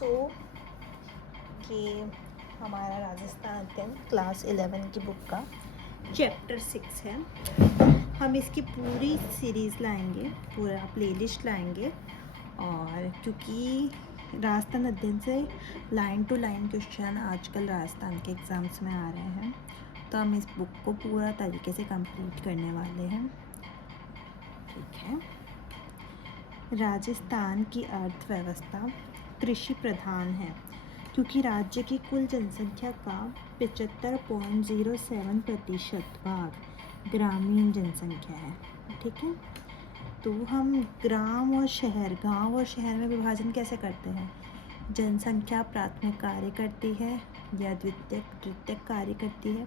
सो ये हमारा राजस्थान अध्ययन क्लास 11 की बुक का चैप्टर 6 है। हम इसकी पूरी सीरीज़ लाएंगे, पूरा प्लेलिस्ट लाएंगे। और क्योंकि राजस्थान अध्ययन से लाइन टू लाइन क्वेश्चन आजकल राजस्थान के एग्ज़ाम्स में आ रहे हैं, तो हम इस बुक को पूरा तरीके से कंप्लीट करने वाले हैं। ठीक है। राजस्थान की अर्थव्यवस्था कृषि प्रधान है, क्योंकि राज्य की कुल जनसंख्या का 75.07% भाग ग्रामीण जनसंख्या है। ठीक है, तो हम गांव और शहर में विभाजन कैसे करते हैं? जनसंख्या प्राथमिक कार्य करती है या द्वितीयक कार्य करती है।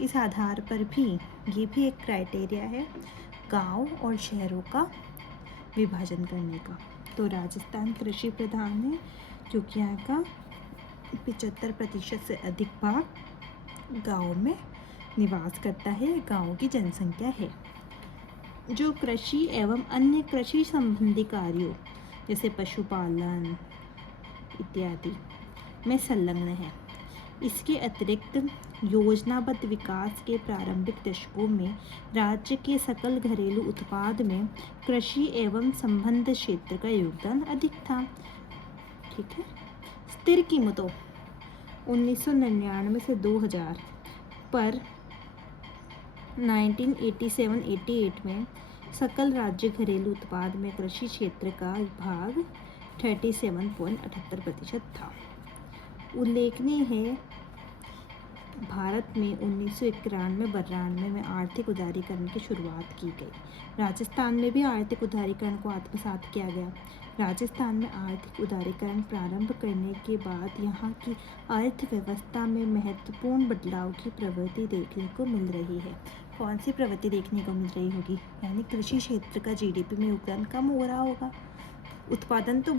इस आधार पर भी ये भी एक क्राइटेरिया है गांव और शहरों का विभाजन करने का। तो राजस्थान कृषि प्रधान है, क्योंकि यहाँ का 75% से अधिक भाग गाँव में निवास करता है, गाँव की जनसंख्या है, जो कृषि एवं अन्य कृषि संबंधी कार्यों जैसे पशुपालन इत्यादि में संलग्न है। इसके अतिरिक्त योजनाबद्ध विकास के प्रारंभिक दशकों में राज्य के सकल घरेलू उत्पाद में कृषि एवं संबंध क्षेत्र का योगदान अधिक था। ठीक है। स्थिर कीमतों 1999 से 2000 पर 1987-88 में सकल राज्य घरेलू उत्पाद में कृषि क्षेत्र का भाग 37.78% था। उल्लेखनीय है, भारत में 1991-92 में आर्थिक उदारीकरण की शुरुआत की गई। राजस्थान में भी आर्थिक उदारीकरण को आत्मसात किया गया। राजस्थान में आर्थिक उदारीकरण प्रारंभ करने के बाद यहाँ की अर्थव्यवस्था में महत्वपूर्ण बदलाव की प्रवृत्ति देखने को मिल रही है। कौन सी प्रवृत्ति देखने को मिल रही होगी? यानी कृषि क्षेत्र का जीडीपी में योगदान कम हो रहा होगा। उत्पादन तो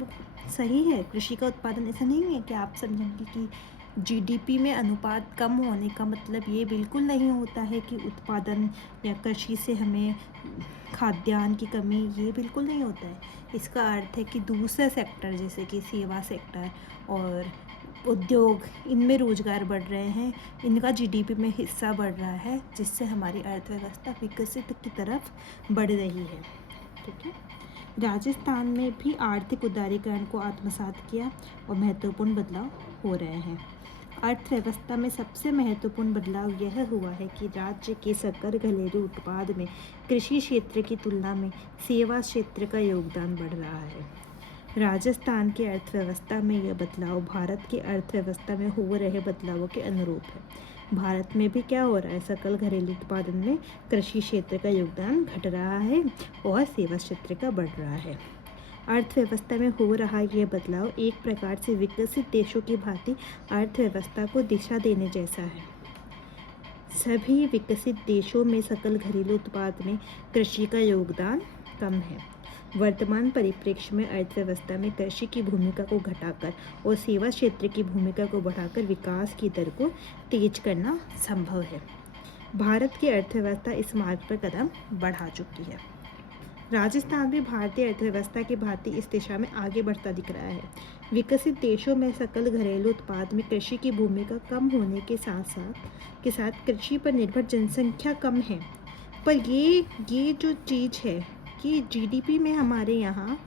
सही है, कृषि का उत्पादन ऐसा नहीं है कि आप समझेंगे कि जीडीपी में अनुपात कम होने का मतलब ये बिल्कुल नहीं होता है कि उत्पादन या कृषि से हमें खाद्यान्न की कमी, ये बिल्कुल नहीं होता है। इसका अर्थ है कि दूसरे सेक्टर जैसे कि सेवा सेक्टर और उद्योग, इनमें रोजगार बढ़ रहे हैं, इनका जीडीपी में हिस्सा बढ़ रहा है, जिससे हमारी अर्थव्यवस्था विकसित की तरफ बढ़ रही है। ठीक है। राजस्थान में भी आर्थिक उदारीकरण को आत्मसात किया और महत्वपूर्ण बदलाव हो रहे हैं। अर्थव्यवस्था में सबसे महत्वपूर्ण बदलाव यह हुआ है कि राज्य के सकल घरेलू उत्पाद में कृषि क्षेत्र की तुलना में सेवा क्षेत्र का योगदान बढ़ रहा है। राजस्थान की अर्थव्यवस्था में यह बदलाव भारत की अर्थव्यवस्था में हो रहे बदलावों के अनुरूप है। भारत में भी क्या हो रहा है? सकल घरेलू उत्पादन में कृषि क्षेत्र का योगदान घट रहा है और सेवा क्षेत्र का बढ़ रहा है। अर्थव्यवस्था में हो रहा यह बदलाव एक प्रकार से विकसित देशों की भांति अर्थव्यवस्था को दिशा देने जैसा है। सभी विकसित देशों में सकल घरेलू उत्पाद में कृषि का योगदान कम है। वर्तमान परिप्रेक्ष्य में अर्थव्यवस्था में कृषि की भूमिका को घटाकर और सेवा क्षेत्र की भूमिका को बढ़ाकर विकास की दर को तेज करना संभव है। भारत की अर्थव्यवस्था इस मार्ग पर कदम बढ़ा चुकी है। राजस्थान भी भारतीय अर्थव्यवस्था की भांति इस दिशा में आगे बढ़ता दिख रहा है। विकसित देशों में सकल घरेलू उत्पाद में कृषि की भूमिका कम होने के साथ कृषि पर निर्भर जनसंख्या कम है। पर ये जो चीज़ है कि जीडीपी में हमारे यहाँ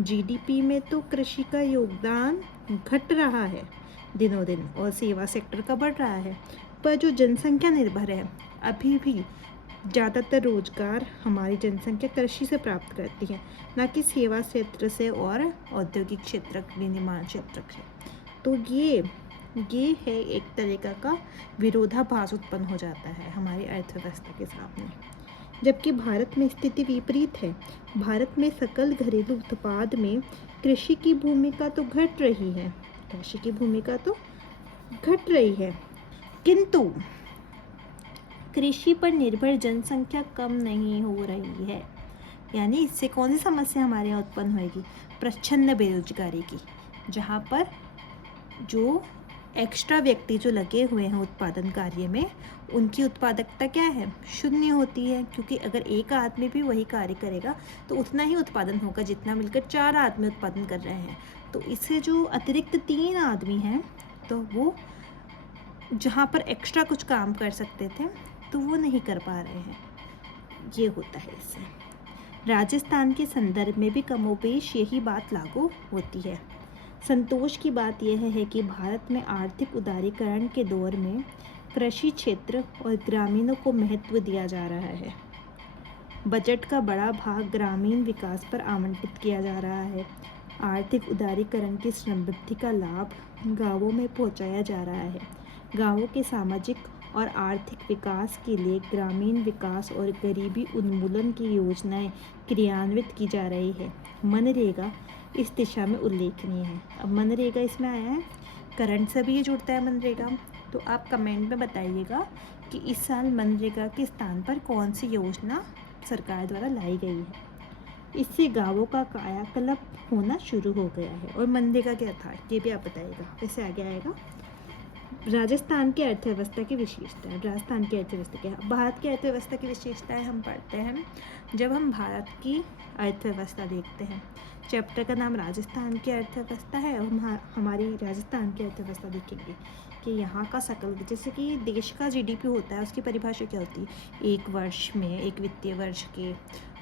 जीडीपी में तो कृषि का योगदान घट रहा है दिनों दिन और सेवा सेक्टर का बढ़ रहा है, पर जो जनसंख्या निर्भर है, अभी भी ज़्यादातर रोजगार हमारी जनसंख्या कृषि से प्राप्त करती है, न कि सेवा क्षेत्र से और औद्योगिक क्षेत्र, विनिर्माण क्षेत्र से। तो ये है एक तरीका का विरोधाभास उत्पन्न हो जाता है हमारी अर्थव्यवस्था के सामने। जबकि भारत में स्थिति विपरीत है। भारत में सकल घरेलू उत्पाद में कृषि की भूमिका तो घट रही है, किंतु कृषि पर निर्भर जनसंख्या कम नहीं हो रही है। यानी इससे कौन सी समस्या हमारे यहाँ उत्पन्न होगी? प्रच्छन्न बेरोजगारी की, जहाँ पर जो एक्स्ट्रा व्यक्ति जो लगे हुए हैं उत्पादन कार्य में, उनकी उत्पादकता क्या है, शून्य होती है, क्योंकि अगर एक आदमी भी वही कार्य करेगा तो उतना ही उत्पादन होगा जितना मिलकर 4 आदमी उत्पादन कर रहे हैं। तो इससे जो अतिरिक्त 3 आदमी हैं, तो वो जहाँ पर एक्स्ट्रा कुछ काम कर सकते थे तो वो नहीं कर पा रहे हैं, ये होता है इससे। राजस्थान के संदर्भ में भी कमोबेश यही बात लागू होती है। संतोष की बात यह है कि भारत में आर्थिक उदारीकरण के दौर में कृषि क्षेत्र और ग्रामीणों को महत्व दिया जा रहा है। बजट का बड़ा भाग ग्रामीण विकास पर आवंटित किया जा रहा है। आर्थिक उदारीकरण की समृद्धि का लाभ गांवों में पहुंचाया जा रहा है। गांवों के सामाजिक और आर्थिक विकास के लिए ग्रामीण विकास और गरीबी उन्मूलन की योजनाएं क्रियान्वित की जा रही है। मनरेगा इस दिशा में उल्लेखनीय है। अब मनरेगा इसमें आया है, करंट से भी ये जुड़ता है मनरेगा। तो आप कमेंट में बताइएगा कि इस साल मनरेगा के स्थान पर कौन सी योजना सरकार द्वारा लाई गई है। इससे गांवों का कायाकल्प होना शुरू हो गया है। और मनरेगा क्या था ये भी आप बताइएगा। वैसे आगे आएगा राजस्थान की अर्थव्यवस्था की विशेषताएं। राजस्थान की अर्थव्यवस्था क्या है, भारत की अर्थव्यवस्था की विशेषताएं हम पढ़ते हैं जब हम भारत की अर्थव्यवस्था देखते हैं। चैप्टर का नाम राजस्थान की अर्थव्यवस्था है और हम हमारी राजस्थान की अर्थव्यवस्था देखेंगे कि यहाँ का सकल, जैसे कि देश का जीडीपी होता है, उसकी परिभाषा क्या होती है, एक वर्ष में, एक वित्तीय वर्ष के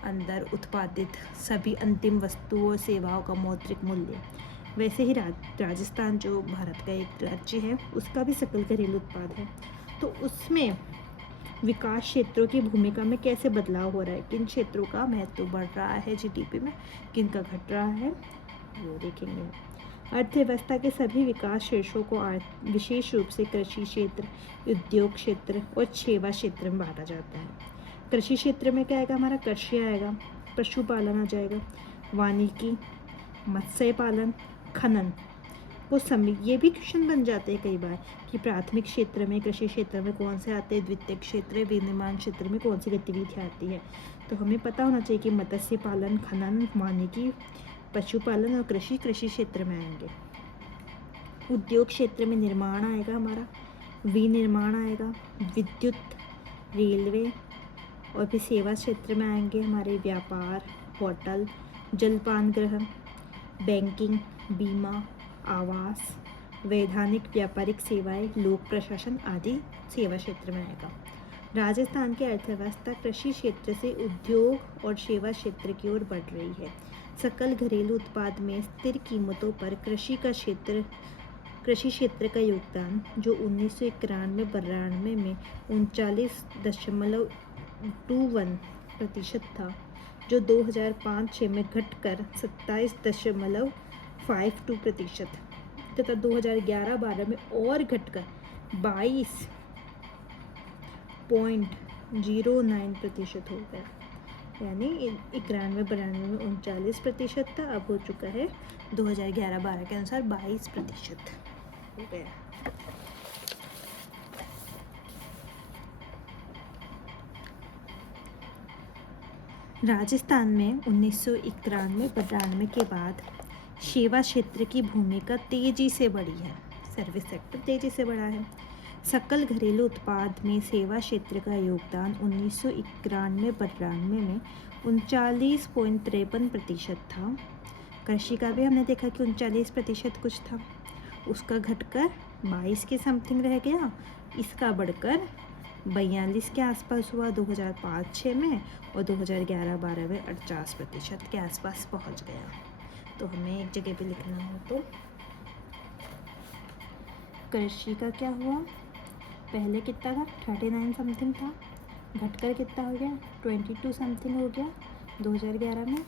अंदर उत्पादित सभी अंतिम वस्तुओं और सेवाओं का मौद्रिक मूल्य। वैसे ही राजस्थान जो भारत का एक राज्य है, उसका भी सकल घरेलू उत्पाद है। तो उसमें विकास क्षेत्रों की भूमिका में कैसे बदलाव हो रहा है, किन क्षेत्रों का महत्व बढ़ रहा है जीडीपी में, किन का घट रहा है, वो देखेंगे। अर्थव्यवस्था के सभी विकास शीर्षों को विशेष रूप से कृषि क्षेत्र, उद्योग क्षेत्र और सेवा क्षेत्र में बांटा जाता है। कृषि क्षेत्र में क्या आएगा, हमारा कृषि आएगा, पशुपालन आ जाएगा, वानिकी, मत्स्य पालन, खनन। वो ये भी क्वेश्चन बन जाते हैं कई बार कि प्राथमिक क्षेत्र में, कृषि क्षेत्र में कौन से आते हैं, द्वितीयक क्षेत्र, विनिर्माण क्षेत्र में कौन सी गतिविधियाँ आती है। तो हमें पता होना चाहिए कि मत्स्य पालन, खनन, वानिकी, पशुपालन और कृषि क्षेत्र में आएंगे। उद्योग क्षेत्र में निर्माण आएगा हमारा, विनिर्माण आएगा, विद्युत, रेलवे, और फिर सेवा क्षेत्र में आएंगे हमारे व्यापार, होटल, जलपान गृह, बैंकिंग, बीमा, आवास, वैधानिक व्यापारिक सेवाएं, लोक प्रशासन आदि सेवा क्षेत्र में आएगा। राजस्थान की अर्थव्यवस्था कृषि क्षेत्र से उद्योग और सेवा क्षेत्र की ओर बढ़ रही है। सकल घरेलू उत्पाद में स्थिर कीमतों पर कृषि क्षेत्र का योगदान जो 1991-92 में 39.21% था, जो 2005-06 में घटकर 27.52% तथा 2011-12 में और घटकर 22.09% हो गया। यानी 91-92 में 39% था, अब हो चुका है 2011-12 के अनुसार 22% हो गया। राजस्थान में 1991-92 के बाद सेवा क्षेत्र की भूमिका तेजी से बढ़ी है। सर्विस सेक्टर तेजी से बढ़ा है। सकल घरेलू उत्पाद में सेवा क्षेत्र का योगदान 1991-92 में 39.53% था। कृषि का भी हमने देखा कि 39% कुछ था, उसका घटकर 22 के समथिंग रह गया। इसका बढ़कर 42 के आसपास हुआ 2005-06 में, और 2011-12 में 48% के आसपास पहुंच गया। तो हमें एक जगह पे लिखना हो तो कृषि का क्या हुआ, पहले कितना था, 39 समथिंग था, घटकर कितना हो गया, 22 समथिंग हो गया 2011 में।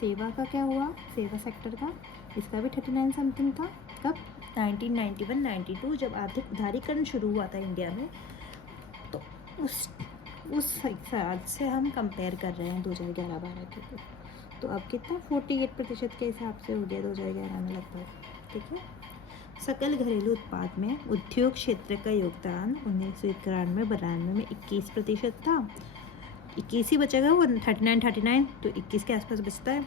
सेवा का क्या हुआ, सेवा सेक्टर का, इसका भी 39 समथिंग था। कब, 1991-92 जब आर्थिक उदारीकरण शुरू हुआ था इंडिया में। तो उस साल से हम कंपेयर कर रहे हैं 2011-12 के। तो अब कितना, 48% के हिसाब से हो गया 2011 में लगभग। ठीक है। सकल घरेलू उत्पाद में उद्योग क्षेत्र का योगदान 1991-92 में 21% था। 21 ही बचेगा, वो 39, तो 21 के आसपास बचता है।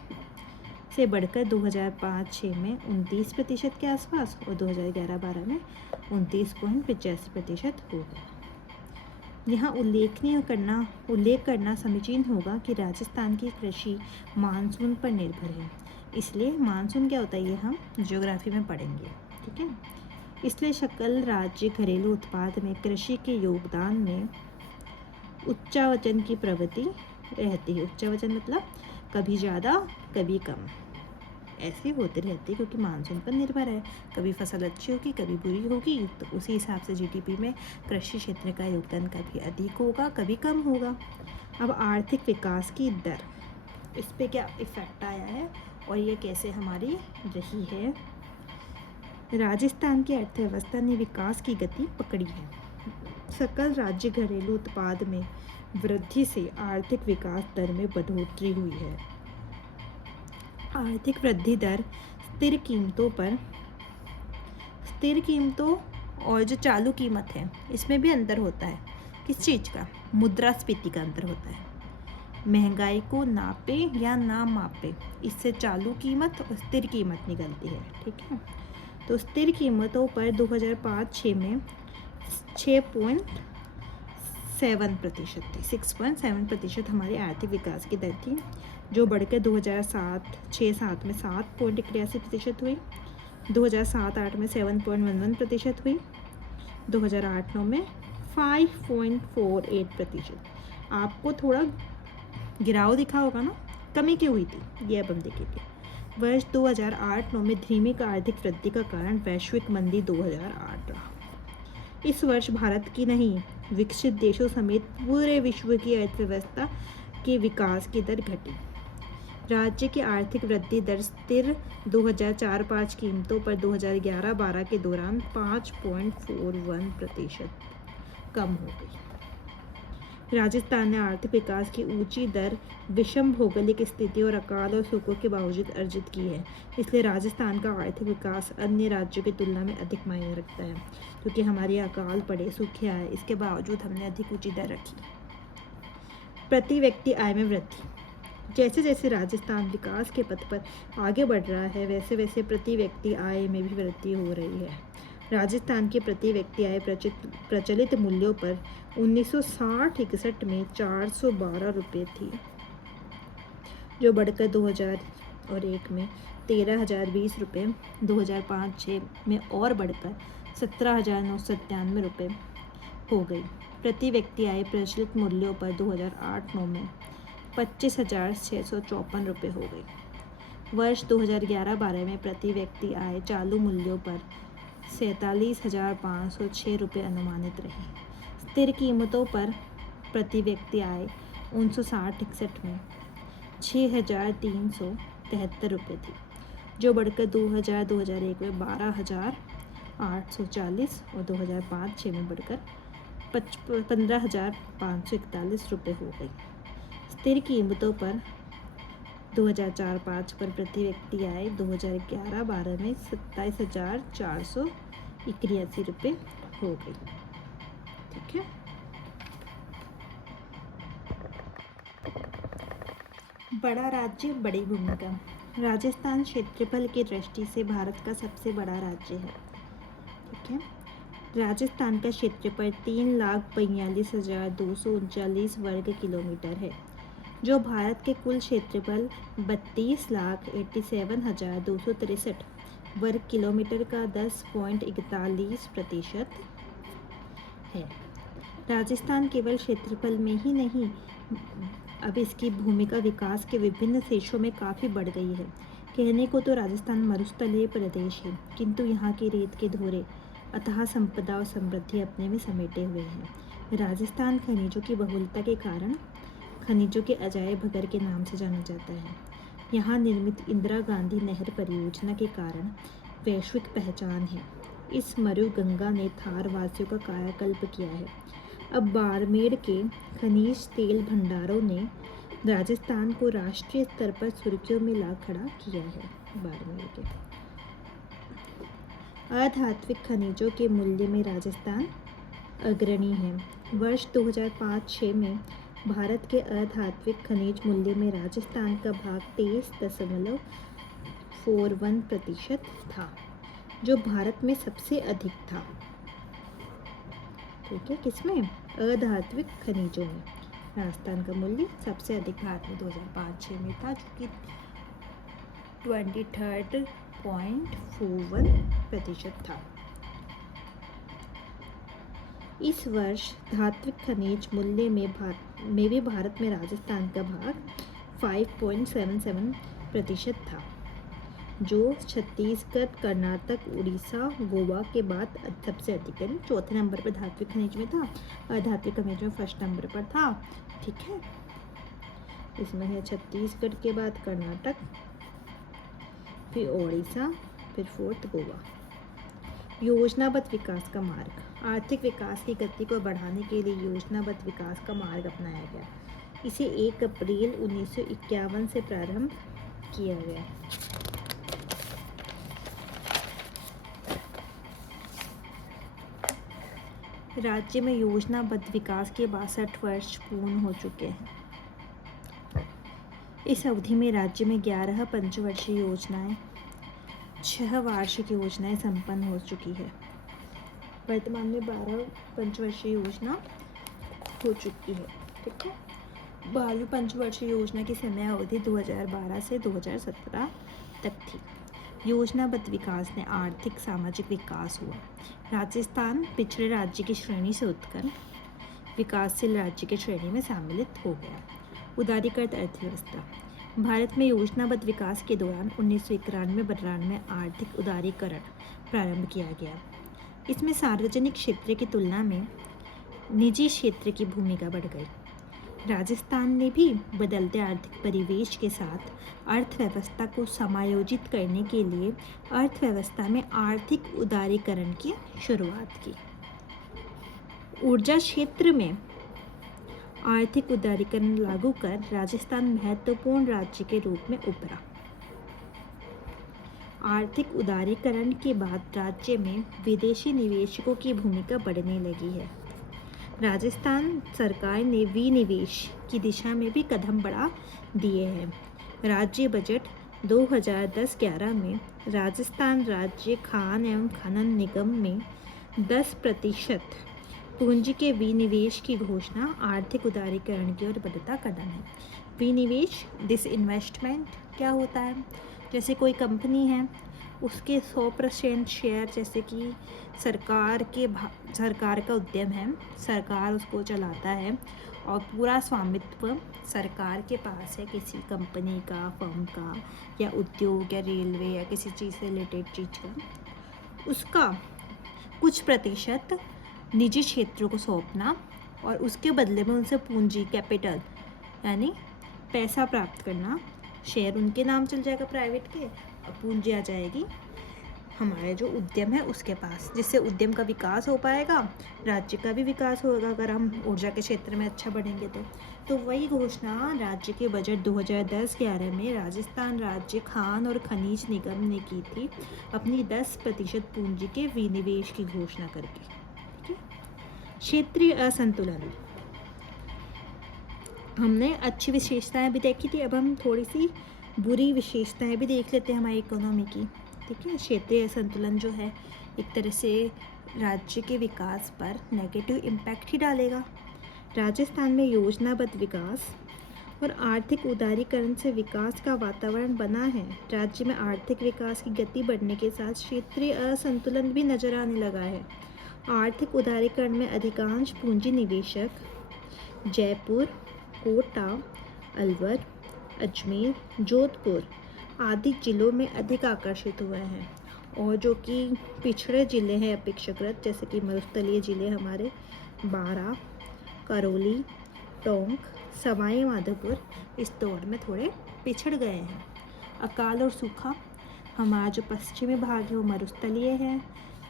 से बढ़कर 2005-06 में 29% के आसपास और 2011-12 में 29.85% हो गया। यहाँ उल्लेख करना समीचीन होगा कि राजस्थान की कृषि मानसून पर निर्भर है। इसलिए मानसून क्या होता है ये हम ज्योग्राफी में पढ़ेंगे, ठीक है। इसलिए सकल राज्य घरेलू उत्पाद में कृषि के योगदान में उच्चावचन की प्रवृत्ति रहती है। उच्चावचन मतलब कभी ज़्यादा कभी कम, ऐसी होती रहती है क्योंकि मानसून पर निर्भर है। कभी फसल अच्छी होगी कभी बुरी होगी, तो उसी हिसाब से जीडीपी में कृषि क्षेत्र का योगदान कभी अधिक होगा कभी कम होगा। अब आर्थिक विकास की दर, इस पे क्या इफेक्ट आया है और ये कैसे हमारी रही है। राजस्थान की अर्थव्यवस्था ने विकास की गति पकड़ी है। सकल राज्य घरेलू उत्पाद में वृद्धि से आर्थिक विकास दर में बढ़ोतरी हुई है। आर्थिक वृद्धि दर स्थिर कीमतों और जो चालू कीमत है इसमें भी अंतर होता है। किस चीज़ का? मुद्रास्फीति का अंतर होता है। महंगाई को नापे या ना मापे, इससे चालू कीमत और स्थिर कीमत निकलती है, ठीक है। तो स्थिर कीमतों पर 2005-06 में 6.7% हमारी आर्थिक विकास की दर थी, जो बढ़कर 2007-06-07 में 7.81% हुई, 2007-08 में 7.11% हुई, 2008-09 में 5.48%। आपको थोड़ा गिराव दिखा होगा ना, कमी क्यों हुई थी ये अब हम देखेंगे। वर्ष 2008-09 में धीमी आर्थिक वृद्धि का कारण वैश्विक मंदी 2008 रहा। इस वर्ष भारत की नहीं, विकसित देशों समेत पूरे विश्व की अर्थव्यवस्था के विकास की दर घटी। राज्य की आर्थिक वृद्धि दर स्थिर 2004-05 कीमतों पर 2011-12 के दौरान 5.41% कम हो गई। राजस्थान ने आर्थिक विकास की ऊंची दर विषम भौगोलिक स्थिति और अकाल और सूखों के बावजूद अर्जित की है। इसलिए राजस्थान का आर्थिक विकास अन्य राज्यों की तुलना में अधिक मायने रखता है, क्योंकि हमारे अकाल पड़े, सूखे आए, इसके बावजूद हमने अधिक ऊंची दर रखी। प्रति व्यक्ति आय में वृद्धि, जैसे जैसे राजस्थान विकास के पथ पर आगे बढ़ रहा है वैसे वैसे प्रति व्यक्ति आय में भी वृद्धि हो रही है। राजस्थान की प्रति व्यक्ति आय प्रचलित मूल्यों पर 1960-61 में 412 रुपये थी, जो बढ़कर 2001 में 13,020 रुपये, 2005-06 में और बढ़कर 17,997 रुपये हो गई। प्रति व्यक्ति आय प्रचलित मूल्यों पर 2008-09 में 25,654 रुपये हो गई। वर्ष 2011-12 में प्रति व्यक्ति आय चालू मूल्यों पर 47,506 रुपये अनुमानित रही। स्थिर कीमतों पर प्रति व्यक्ति आय 1960-61 में 6,373 रुपये थी, जो बढ़कर 2000-2001 में 12,840 और 2005-06 में बढ़कर 15,541 रुपये हो गई। स्थिर कीमतों पर 2004-05 पर प्रति व्यक्ति आय 2011-12 में 27,481 रुपये हो गई, ठीक है। बड़ा राज्य बड़ी भूमिका। राजस्थान क्षेत्रफल की दृष्टि से भारत का सबसे बड़ा राज्य है, ठीक है। राजस्थान का क्षेत्रफल 3,42,239 वर्ग किलोमीटर है, जो भारत के कुल क्षेत्रफल 32,87,263 वर्ग किलोमीटर का 10.41% है। राजस्थान केवल क्षेत्रफल में ही नहीं, अब इसकी भूमिका विकास के विभिन्न क्षेत्रों में काफ़ी बढ़ गई है। कहने को तो राजस्थान मरुस्थलीय प्रदेश है, किंतु यहाँ की रेत के धोरे अथाह संपदा और समृद्धि अपने में समेटे हुए हैं। राजस्थान खनिजों की बहुलता के कारण खनिजों के अजायब घर के नाम से जाना जाता है। यहाँ निर्मित इंदिरा गांधी नहर परियोजना के कारण वैश्विक पहचान है। इस मरु गंगा ने थार वासियों का कायाकल्प किया है। अब बाड़मेर के खनिज तेल भंडारों ने राजस्थान को राष्ट्रीय स्तर पर सुर्खियों में ला खड़ा किया है। बाड़मेर के अधात्विक खनिजों के मूल्य में राजस्थान अग्रणी है। वर्ष 2005-06 में भारत के अधात्विक खनिज मूल्य में राजस्थान का भाग 0.41% था, जो भारत में सबसे अधिक था। ठीक है, किसमें? अधात्विक खनिजों में राजस्थान का मूल्य सबसे अधिक भारत में 2005-06 में था, जो कि 23.41% था। इस वर्ष धात्विक खनिज मूल्य में भी भारत में राजस्थान का भाग 5.77% था, जो छत्तीसगढ़, कर्नाटक, उड़ीसा, गोवा के बाद सबसे अधिक, यानी चौथे नंबर पर धात्विक खनिज में था, अधात्विक खनिज में फर्स्ट नंबर पर था। ठीक है, इसमें है छत्तीसगढ़ के बाद कर्नाटक, फिर उड़ीसा, फिर फोर्थ गोवा। योजनाबद्ध विकास का मार्ग। आर्थिक विकास की गति को बढ़ाने के लिए योजनाबद्ध विकास का मार्ग अपनाया गया। इसे 1 अप्रैल 1951 से प्रारंभ किया गया। राज्य में योजनाबद्ध विकास के 62 वर्ष पूर्ण हो चुके हैं। इस अवधि में राज्य में 11 पंचवर्षीय योजनाएं, 6 वार्षिक योजनाएं संपन्न हो चुकी है। वर्तमान में 12 पंचवर्षीय योजना हो चुकी है। ठीक है, 12 पंचवर्षीय योजना की समय अवधि 2012 से 2017 तक थी। योजनाबद्ध विकास ने आर्थिक सामाजिक विकास हुआ। राजस्थान पिछड़े राज्य की श्रेणी से उठकर विकासशील राज्य की श्रेणी में सम्मिलित हो गया। उदारीकृत अर्थव्यवस्था। भारत में योजनाबद्ध विकास के दौरान 1991-92 में आर्थिक उदारीकरण प्रारंभ किया गया। इसमें सार्वजनिक क्षेत्र की तुलना में निजी क्षेत्र की भूमिका बढ़ गई। राजस्थान ने भी बदलते आर्थिक परिवेश के साथ अर्थव्यवस्था को समायोजित करने के लिए अर्थव्यवस्था में आर्थिक उदारीकरण की शुरुआत की। ऊर्जा क्षेत्र में आर्थिक उदारीकरण लागू कर राजस्थान महत्वपूर्ण राज्य के रूप में उभरा। आर्थिक उदारीकरण के बाद राज्य में विदेशी निवेशकों की भूमिका बढ़ने लगी है। राजस्थान सरकार ने विनिवेश की दिशा में भी कदम बढ़ा दिए हैं। राज्य बजट 2010-11 में राजस्थान राज्य खान एवं खनन निगम में 10% पूंजी के विनिवेश की घोषणा आर्थिक उदारीकरण की ओर बढ़ता कदम है। विनिवेश, डिसइन्वेस्टमेंट क्या होता है? जैसे कोई कंपनी है, उसके 100% शेयर, जैसे कि सरकार का उद्यम है, सरकार उसको चलाता है और पूरा स्वामित्व सरकार के पास है, किसी कंपनी का, फर्म का, या उद्योग या रेलवे या किसी चीज़ से रिलेटेड चीज़ का, उसका कुछ प्रतिशत निजी क्षेत्रों को सौंपना और उसके बदले में उनसे पूंजी, कैपिटल यानी पैसा प्राप्त करना। शेयर उनके नाम चल जाएगा प्राइवेट के, और पूंजी आ जाएगी हमारे जो उद्यम है उसके पास, जिससे उद्यम का विकास हो पाएगा, राज्य का भी विकास होगा अगर हम ऊर्जा के क्षेत्र में अच्छा बढ़ेंगे तो वही घोषणा राज्य के बजट 2010-11 में राजस्थान राज्य खान और खनिज निगम ने की थी, अपनी 10% पूंजी के विनिवेश की घोषणा करके। क्षेत्रीय असंतुलन। हमने अच्छी विशेषताएं भी देखी थी, अब हम थोड़ी सी बुरी विशेषताएं भी देख लेते हैं हमारी इकोनॉमी की। ठीक है, क्षेत्रीय असंतुलन जो है एक तरह से राज्य के विकास पर नेगेटिव इम्पैक्ट ही डालेगा। राजस्थान में योजनाबद्ध विकास और आर्थिक उदारीकरण से विकास का वातावरण बना है। राज्य में आर्थिक विकास की गति बढ़ने के साथ क्षेत्रीय असंतुलन भी नजर आने लगा है। आर्थिक उदारीकरण में अधिकांश पूंजी निवेशक जयपुर, कोटा, अलवर, अजमेर, जोधपुर आदि जिलों में अधिक आकर्षित हुए हैं, और जो कि पिछड़े जिले हैं अपेक्षाकृत, जैसे कि मरुस्थलीय जिले हमारे बारां, करौली, टोंक, सवाई माधोपुर, इस दौर में थोड़े पिछड़ गए हैं। अकाल और सूखा। हमारा जो पश्चिमी भाग है वो मरुस्थलीय है।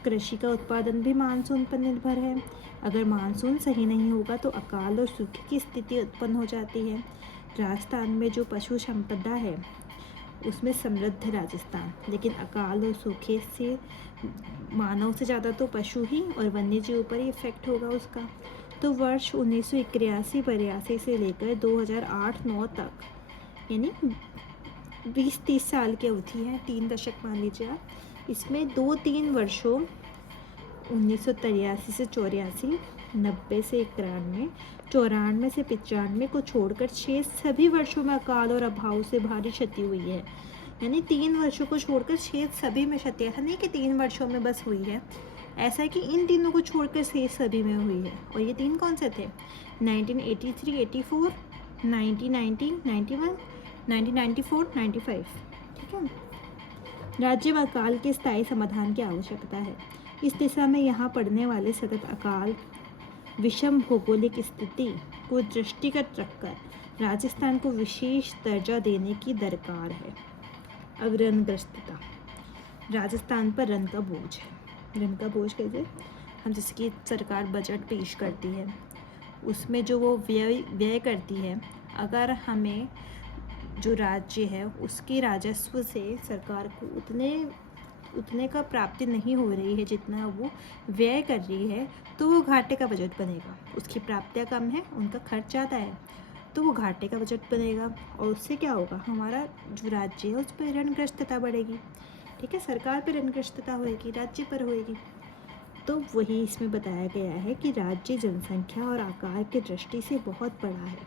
कृषि का उत्पादन भी मानसून पर निर्भर है। अगर मानसून सही नहीं होगा तो अकाल और सूखे की स्थिति उत्पन्न हो जाती है। राजस्थान में जो पशु संपदा है उसमें समृद्ध है राजस्थान, लेकिन अकाल और सूखे से मानव से ज़्यादा तो पशु ही और वन्य जीव पर ही इफेक्ट होगा उसका। तो वर्ष 1981-82 से लेकर 2008-9 तक, यानी 20-30 साल की अवधि है, 3 दशक मान लीजिए आप। इसमें 2-3 वर्षों 1983 से 84, 90 से 91, 94 से 95 को छोड़कर शेष सभी वर्षों में अकाल और अभाव से भारी क्षति हुई है। यानी 3 वर्षों को छोड़कर शेष सभी में क्षति, ऐसा नहीं कि 3 वर्षों में बस हुई है, ऐसा है कि इन तीनों को छोड़कर शेष सभी में हुई है। और ये 3 कौन से थे? 1983, 84, 1990, 91, 1994, 95। ठीक है। राज्य में अकाल के स्थायी समाधान की आवश्यकता है। इस दिशा में यहाँ पड़ने वाले सतत अकाल, विषम भौगोलिक स्थिति को दृष्टिगत रखकर राजस्थान को विशेष दर्जा देने की दरकार है। अब ऋणग्रस्तता, राजस्थान पर ऋण का बोझ है। ऋण का बोझ कैसे? हम जैसे कि सरकार बजट पेश करती है, उसमें जो वो व्यय करती है, अगर हमें जो राज्य है उसके राजस्व से सरकार को उतने का प्राप्ति नहीं हो रही है जितना वो व्यय कर रही है, तो वो घाटे का बजट बनेगा। उसकी प्राप्तियाँ कम है, उनका खर्च ज़्यादा है, तो वो घाटे का बजट बनेगा। और उससे क्या होगा? हमारा जो राज्य है उस पर ऋणग्रस्तता बढ़ेगी। ठीक है, सरकार पर ऋणग्रस्तता होएगी, राज्य पर होएगी। तो वही इसमें बताया गया है कि राज्य जनसंख्या और आकार की दृष्टि से बहुत बड़ा है।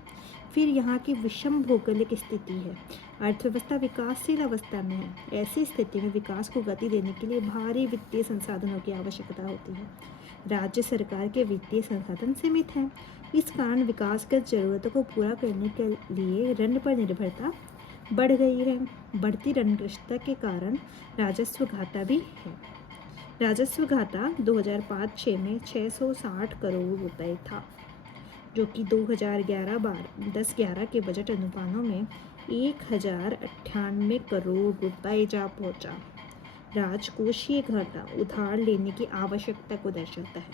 फिर यहाँ की विषम भौगोलिक स्थिति है। अर्थव्यवस्था विकासशील अवस्था में है। ऐसी स्थिति में विकास को गति देने के लिए भारी वित्तीय संसाधनों की आवश्यकता होती है। राज्य सरकार के वित्तीय संसाधन सीमित हैं। इस कारण विकासगत जरूरतों को पूरा करने के लिए ऋण पर निर्भरता बढ़ गई है। बढ़ती ऋणग्रस्तता के कारण राजस्व घाटा भी है। राजस्व घाटा 2005-06 में 660 करोड़ रुपए था, जो कि 2011-10-11 के बजट अनुमानों में 1098 करोड़ रुपए जा पहुंचा। राजकोषीय घाटा उधार लेने की आवश्यकता को दर्शाता है।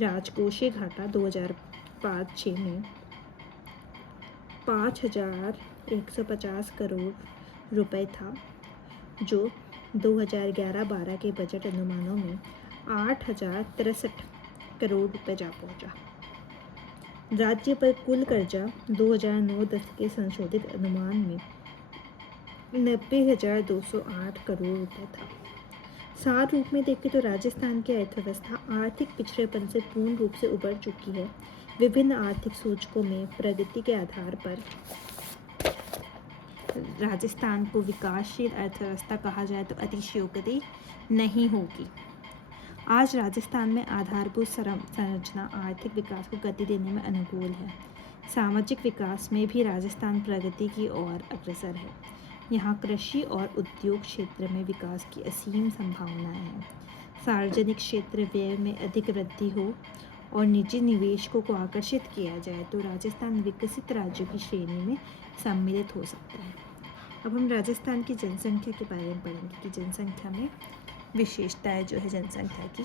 राजकोषीय घाटा 2005-06 में 5150 करोड़ रुपए था, जो 2011-12 के बजट अनुमानों में 8063 करोड़ रुपए जा पहुंचा। राज्य पर कुल कर्जा 2009-10 के संशोधित अनुमान में 90,208 करोड़ रुपए था। सार रूप में देखें तो राजस्थान की अर्थव्यवस्था आर्थिक पिछड़ेपन से पूर्ण रूप से उबर चुकी है। विभिन्न आर्थिक सूचकों में प्रगति के आधार पर राजस्थान को विकासशील अर्थव्यवस्था कहा जाए तो अतिशयोक्ति नहीं होगी। आज राजस्थान में आधारभूत संरचना आर्थिक विकास को गति देने में अनुकूल है। सामाजिक विकास में भी राजस्थान प्रगति की ओर अग्रसर है। यहाँ कृषि और उद्योग क्षेत्र में विकास की असीम संभावनाएं हैं। सार्वजनिक क्षेत्र व्यय में अधिक वृद्धि हो और निजी निवेशकों को आकर्षित किया जाए तो राजस्थान विकसित राज्यों की श्रेणी में सम्मिलित हो सकता है। अब हम राजस्थान की जनसंख्या के बारे में पढ़ेंगे कि जनसंख्या में विशेषताएं जो है जनसंख्या की